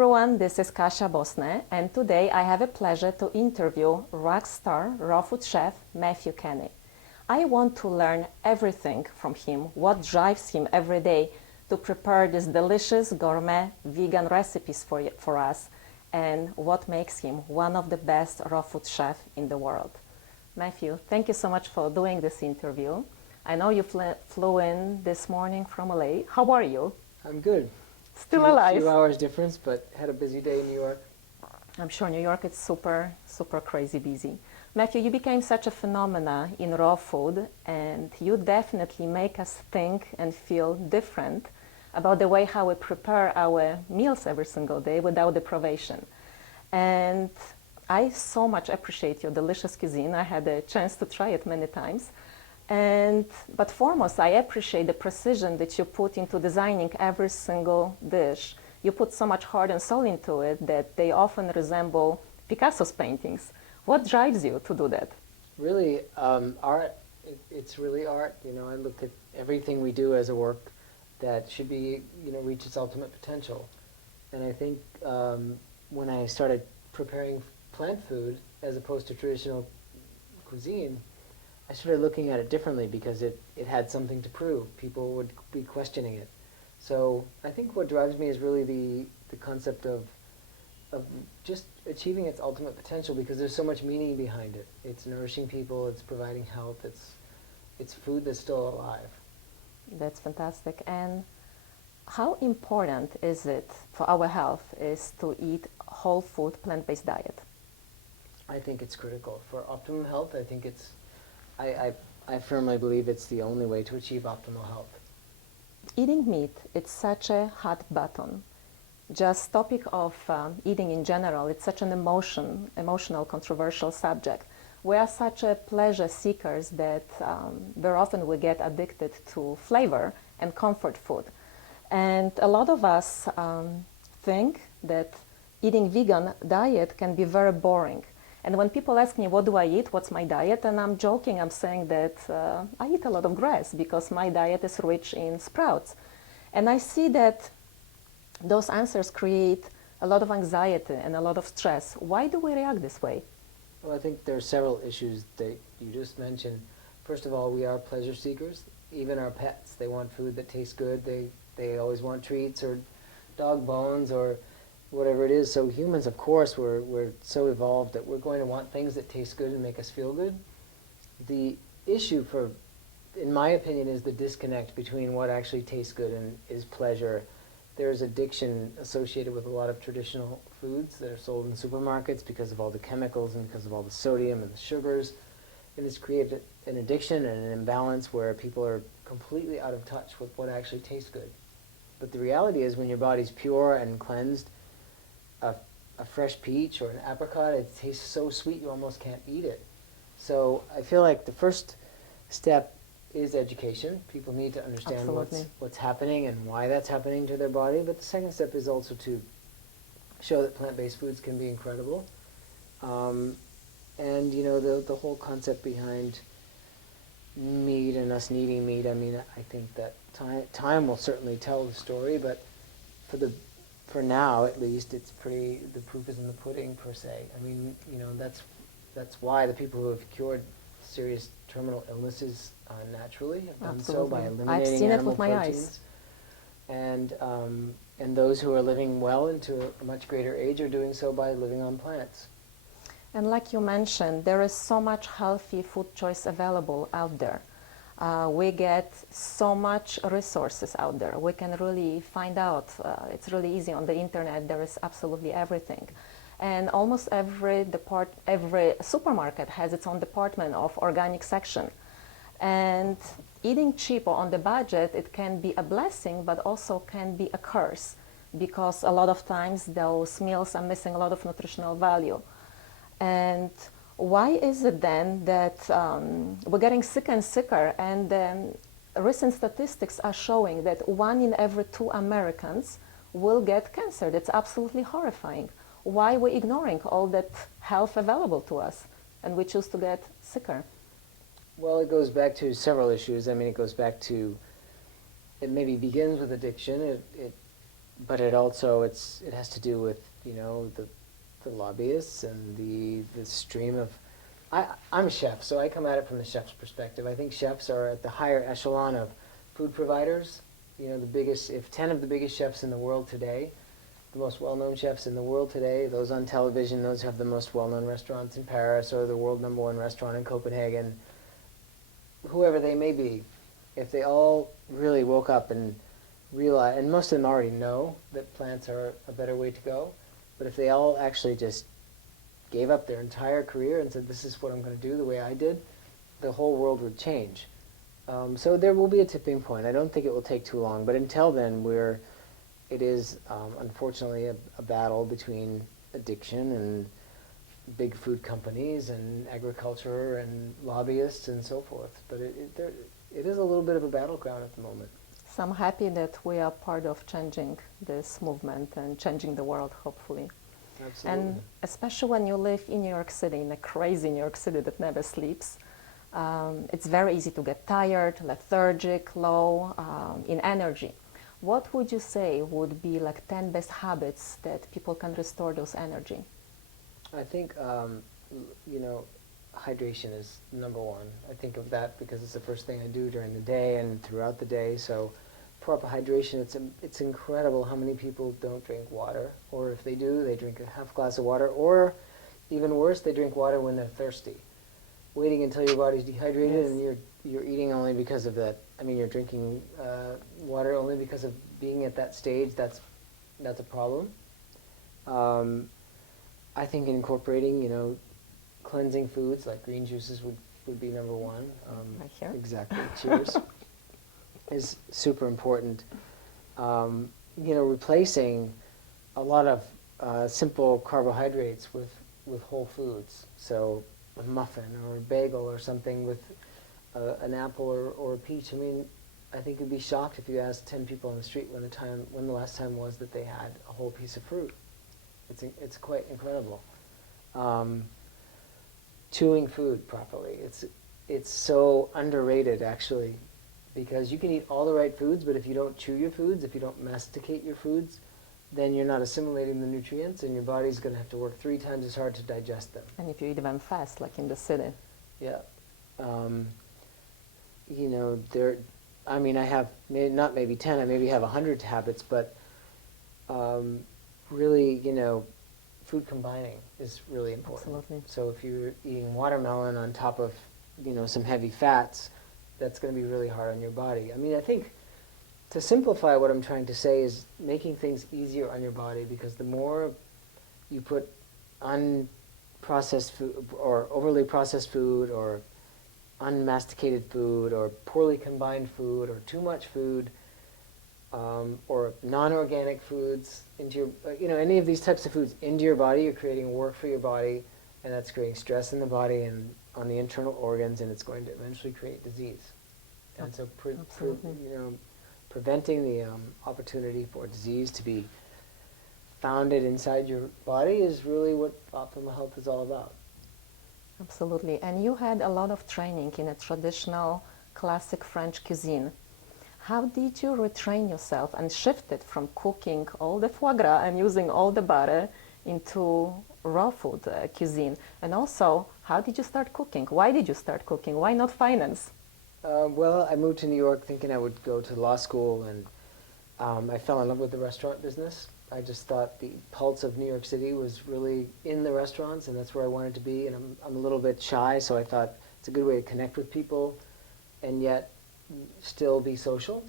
everyone, this is Kasia Bosne, and today I have a pleasure to interview rock star raw food chef Matthew Kenney. I want to learn everything from him, what drives him every day to prepare these delicious gourmet vegan recipes for us, and what makes him one of the best raw food chefs in the world. Matthew, thank you so much for doing this interview. I know you flew in this morning from LA. How are you? I'm good. Still alive. Few hours difference, but had a busy day in New York. I'm sure New York is super crazy busy. Matthew, you became such a phenomena in raw food, and you definitely make us think and feel different about the way how we prepare our meals every single day without deprivation. And I so much appreciate your delicious cuisine. I had a chance to try it many times. But foremost, I appreciate the precision that you put into designing every single dish. You put so much heart and soul into it that they often resemble Picasso's paintings. What drives you to do that? Really, art, it's really art. You know, I look at everything we do as a work that should be, reach its ultimate potential. And I think when I started preparing plant food as opposed to traditional cuisine, I started looking at it differently because it had something to prove. People would be questioning it. So I think what drives me is really the concept of just achieving its ultimate potential, because there's so much meaning behind it. It's nourishing people, it's providing health, it's food that's still alive. That's fantastic. And how important is it for our health is to eat whole food, plant-based diet? I think it's critical. For optimum health, I think it's I firmly believe it's the only way to achieve optimal health. Eating meat, it's such a hot button. Just topic of eating in general, it's such an emotional, controversial subject. We are such a pleasure seekers that very often we get addicted to flavor and comfort food. And a lot of us think that eating vegan diet can be very boring. And when people ask me, what do I eat, what's my diet, and I'm joking, I'm saying that I eat a lot of grass because my diet is rich in sprouts. And I see that those answers create a lot of anxiety and a lot of stress. Why do we react this way? Well, I think there are several issues that you just mentioned. First of all, we are pleasure seekers. Even our pets, they want food that tastes good. They always want treats or dog bones or whatever it is. So humans, of course, we're so evolved that we're going to want things that taste good and make us feel good. The issue, in my opinion, is the disconnect between what actually tastes good and is pleasure. There's addiction associated with a lot of traditional foods that are sold in supermarkets because of all the chemicals and because of all the sodium and the sugars. And it's created an addiction and an imbalance where people are completely out of touch with what actually tastes good. But the reality is, when your body's pure and cleansed, a fresh peach or an apricot, it tastes so sweet you almost can't eat it. So I feel like the first step is education. People need to understand what's happening and why that's happening to their body. But the second step is also to show that plant-based foods can be incredible. And the whole concept behind meat and us needing meat, I mean, I think that time will certainly tell the story, but for now, at least, the proof is in the pudding, per se. I mean, that's why the people who have cured serious terminal illnesses naturally have done so by eliminating I've seen animal it with my proteins. eyes. And those who are living well into a much greater age are doing so by living on plants. And like you mentioned, there is so much healthy food choice available out there. We get so much resources out there. We can really find out. It's really easy on the internet. There is absolutely everything. And almost every supermarket has its own department of organic section. And eating cheap or on the budget, it can be a blessing, but also can be a curse, because a lot of times those meals are missing a lot of nutritional value. And why is it then that we're getting sicker and sicker? And recent statistics are showing that 1 in every 2 Americans will get cancer. That's absolutely horrifying. Why are we ignoring all that health available to us and we choose to get sicker? Well, it goes back to several issues. I mean, it goes back to, it maybe begins with addiction. but it also it has to do with the lobbyists and the stream of. I'm a chef, so I come at it from the chef's perspective. I think chefs are at the higher echelon of food providers. The biggest, if 10 of the biggest chefs in the world today, the most well-known chefs in the world today, those on television, those who have the most well-known restaurants in Paris or the world #1 restaurant in Copenhagen, whoever they may be, if they all really woke up and realize, and most of them already know that plants are a better way to go, but if they all actually just gave up their entire career and said, this is what I'm going to do the way I did, the whole world would change. So there will be a tipping point. I don't think it will take too long, but until then, it is unfortunately a battle between addiction and big food companies and agriculture and lobbyists and so forth. But it is a little bit of a battleground at the moment. So I'm happy that we are part of changing this movement and changing the world, hopefully. Absolutely. And especially when you live in New York City, in a crazy New York City that never sleeps, it's very easy to get tired, lethargic, low in energy. What would you say would be like 10 best habits that people can restore those energy? I think, hydration is #1. I think of that because it's the first thing I do during the day and throughout the day. So proper hydration, it's incredible how many people don't drink water. Or if they do, they drink a half glass of water. Or even worse, they drink water when they're thirsty. Waiting until your body's dehydrated. Yes. And you're eating only because of that. I mean, you're drinking water only because of being at that stage. That's a problem. I think incorporating, cleansing foods like green juices would be #1. Right here. Exactly. Cheers. Is super important. Replacing a lot of simple carbohydrates with whole foods. So a muffin or a bagel or something with an apple or a peach. I mean, I think you'd be shocked if you asked 10 people on the street when the last time was that they had a whole piece of fruit. It's quite incredible. Chewing food properly. It's so underrated, actually, because you can eat all the right foods, but if you don't chew your foods, if you don't masticate your foods, then you're not assimilating the nutrients, and your body's going to have to work 3 times as hard to digest them. And if you eat them fast, like in the city. Yeah. I have not maybe 10, I maybe have 100 habits, but really, food combining is really important. Absolutely. So if you're eating watermelon on top of, some heavy fats, that's going to be really hard on your body. I mean, I think to simplify what I'm trying to say is making things easier on your body, because the more you put unprocessed food or overly processed food or unmasticated food or poorly combined food or too much food or non-organic foods into your, any of these types of foods into your body, you're creating work for your body, and that's creating stress in the body and on the internal organs, and it's going to eventually create disease. And so, preventing the opportunity for disease to be founded inside your body is really what optimal health is all about. Absolutely. And you had a lot of training in a traditional classic French cuisine. How did you retrain yourself and shift it from cooking all the foie gras and using all the butter into raw food cuisine? And also, how did you start cooking? Why did you start cooking? Why not finance? Well, I moved to New York thinking I would go to law school, and I fell in love with the restaurant business. I just thought the pulse of New York City was really in the restaurants, and that's where I wanted to be. And I'm a little bit shy, so I thought it's a good way to connect with people and yet still be social.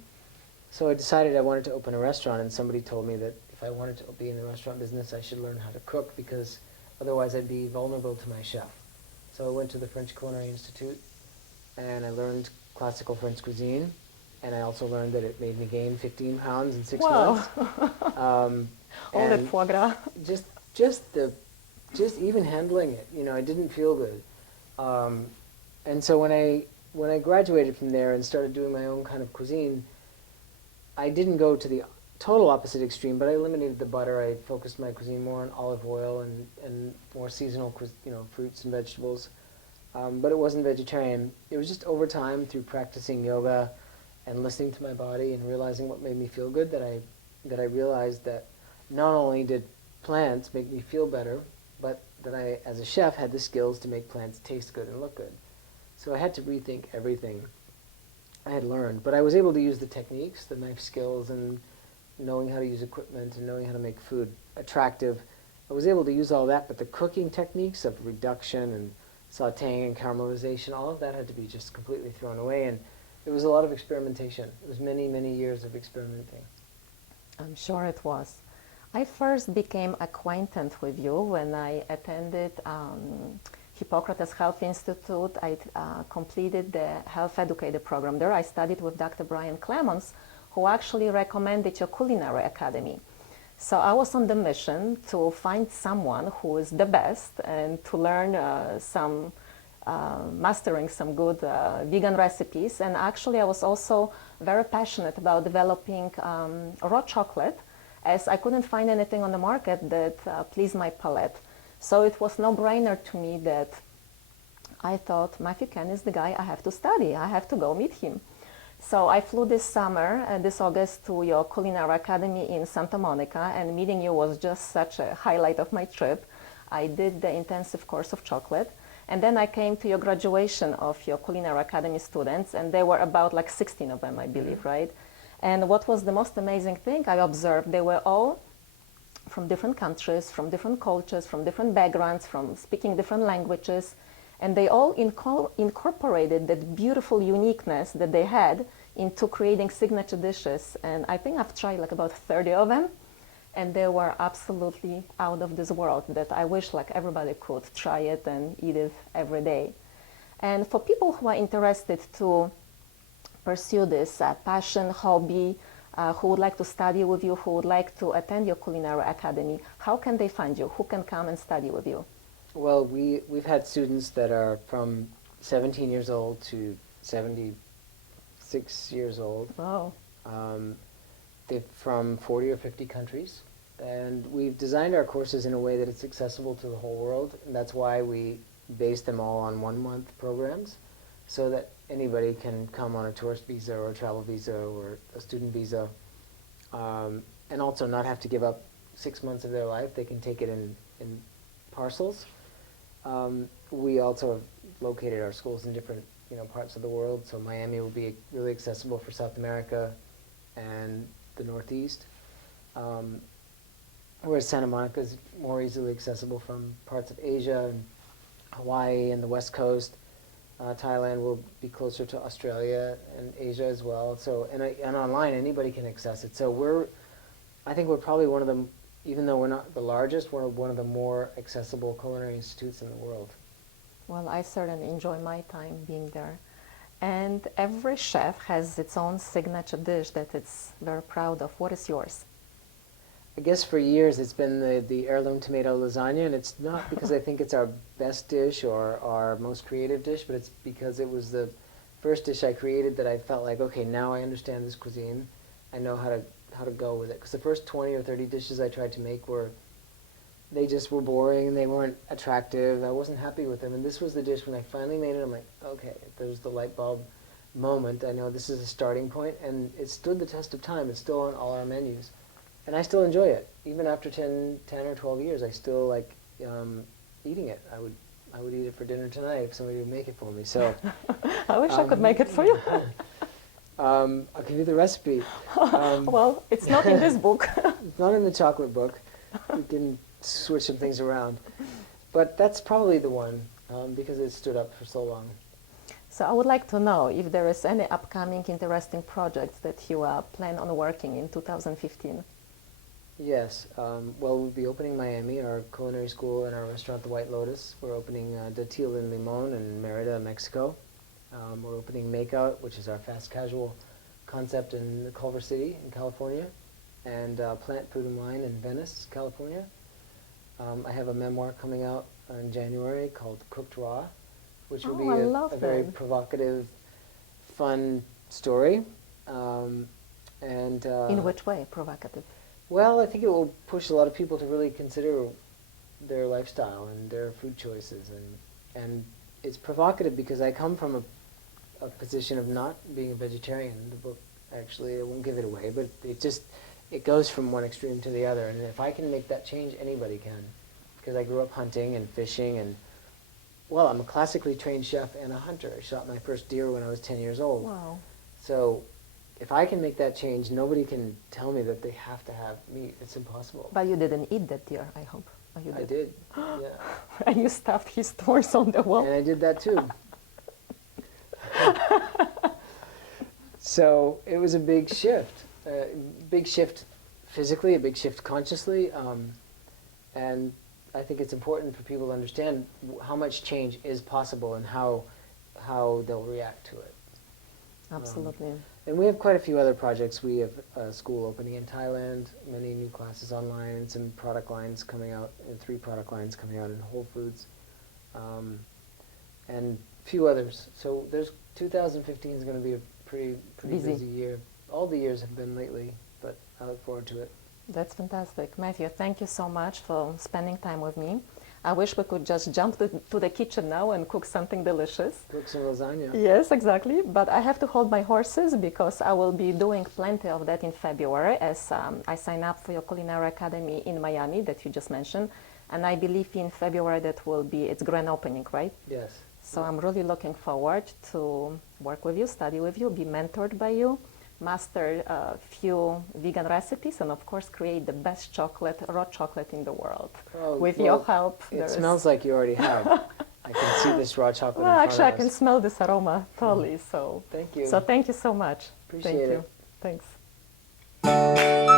So I decided I wanted to open a restaurant, and somebody told me that if I wanted to be in the restaurant business, I should learn how to cook, because otherwise I'd be vulnerable to my chef. So I went to the French Culinary Institute, and I learned classical French cuisine, and I also learned that it made me gain 15 pounds in 6 months. All the foie gras. Just even handling it, I didn't feel good. And so when I graduated from there and started doing my own kind of cuisine, I didn't go to the total opposite extreme, but I eliminated the butter. I focused my cuisine more on olive oil and more seasonal, fruits and vegetables. But it wasn't vegetarian. It was just over time, through practicing yoga and listening to my body and realizing what made me feel good, that I that I realized that not only did plants make me feel better, but that I, as a chef, had the skills to make plants taste good and look good. So I had to rethink everything I had learned. But I was able to use the techniques, the knife skills, and knowing how to use equipment and knowing how to make food attractive. I was able to use all that, but the cooking techniques of reduction and sauteing and caramelization, all of that had to be just completely thrown away. And it was a lot of experimentation. It was many, many years of experimenting. I'm sure it was. I first became acquainted with you when I attended Hippocrates Health Institute. I completed the Health Educator program there. I studied with Dr. Brian Clemons, who actually recommended your culinary academy. So I was on the mission to find someone who is the best and to learn mastering some good vegan recipes. And actually I was also very passionate about developing raw chocolate, as I couldn't find anything on the market that pleased my palate. So it was no-brainer to me that I thought Matthew Ken is the guy I have to study. I have to go meet him. So I flew this summer, this August, to your culinary academy in Santa Monica, and meeting you was just such a highlight of my trip. I did the intensive course of chocolate, and then I came to your graduation of your culinary academy students, and there were about like 16 of them, I believe, right? And what was the most amazing thing I observed, they were all from different countries, from different cultures, from different backgrounds, from speaking different languages, and they all incorporated that beautiful uniqueness that they had into creating signature dishes. And I think I've tried like about 30 of them, and they were absolutely out of this world, that I wish like everybody could try it and eat it every day. And for people who are interested to pursue this passion, hobby, who would like to study with you, who would like to attend your culinary academy, how can they find you? Who can come and study with you? Well, we've had students that are from 17 years old to 76 years old. Wow. They're from 40 or 50 countries. And we've designed our courses in a way that it's accessible to the whole world. And that's why we base them all on 1-month programs, so that anybody can come on a tourist visa or a travel visa or a student visa, and also not have to give up 6 months of their life. They can take it in parcels. We also have located our schools in different parts of the world. So Miami will be really accessible for South America and the Northeast, whereas Santa Monica is more easily accessible from parts of Asia and Hawaii and the West Coast. Thailand will be closer to Australia and Asia as well. So and online anybody can access it. So I think we're probably one of the, even though we're not the largest, we're one of the more accessible culinary institutes in the world. Well, I certainly enjoy my time being there. And every chef has its own signature dish that it's very proud of. What is yours? I guess for years it's been the heirloom tomato lasagna, and it's not because I think it's our best dish or our most creative dish, but it's because it was the first dish I created that I felt like, okay, now I understand this cuisine. I know how to go with it. Because the first 20 or 30 dishes I tried to make they just were boring and they weren't attractive. I wasn't happy with them. And this was the dish when I finally made it. I'm like, okay, there's the light bulb moment. I know this is a starting point, and it stood the test of time. It's still on all our menus. And I still enjoy it. Even after 10 or 12 years, I still like eating it. I would eat it for dinner tonight if somebody would make it for me. So I wish I could make it for you. I'll give you the recipe. Well, it's not in this book. It's not in the chocolate book. We can switch some things around. But that's probably the one, because it stood up for so long. So I would like to know if there is any upcoming interesting projects that you plan on working in 2015. Yes. Well, we'll be opening Miami, our culinary school, and our restaurant, The White Lotus. We're opening Datil and Limon in Merida, Mexico. We're opening Makeout, which is our fast casual concept in Culver City in California, and Plant Food and Wine in Venice, California. I have a memoir coming out in January called Cooked Raw, which will be a very provocative, fun story. In which way, provocative? Well, I think it will push a lot of people to really consider their lifestyle and their food choices, and it's provocative because I come from a position of not being a vegetarian. The book, actually, I won't give it away, but it goes from one extreme to the other. And if I can make that change, anybody can. Because I grew up hunting and fishing, and well, I'm a classically trained chef and a hunter. I shot my first deer when I was 10 years old. Wow. So if I can make that change, nobody can tell me that they have to have meat. It's impossible. But you didn't eat that deer, I hope. Or you I did, yeah. And you stuffed his toys on the wall. And I did that too. So it was a big shift physically, a big shift consciously, and I think it's important for people to understand how much change is possible and how they'll react to it. Absolutely. And we have quite a few other projects. We have a school opening in Thailand, many new classes online, and some product lines coming out, and 3 product lines coming out in Whole Foods, and a few others. So 2015 is going to be a pretty busy year. All the years have been lately, but I look forward to it. That's fantastic. Matthew, thank you so much for spending time with me. I wish we could just jump to the kitchen now and cook something delicious. Cook some lasagna. Yes, exactly. But I have to hold my horses because I will be doing plenty of that in February as I sign up for your culinary academy in Miami that you just mentioned. And I believe in February that will be its grand opening, right? Yes. So I'm really looking forward to work with you, study with you, be mentored by you, master a few vegan recipes, and of course create the best chocolate, raw chocolate in the world. Oh, With well, your help. it smells like you already have. I can see this raw chocolate Well, in front actually, I of can us. smell this aroma totally. So Thank you. So thank you so much. Appreciate Thank it. you. Thanks.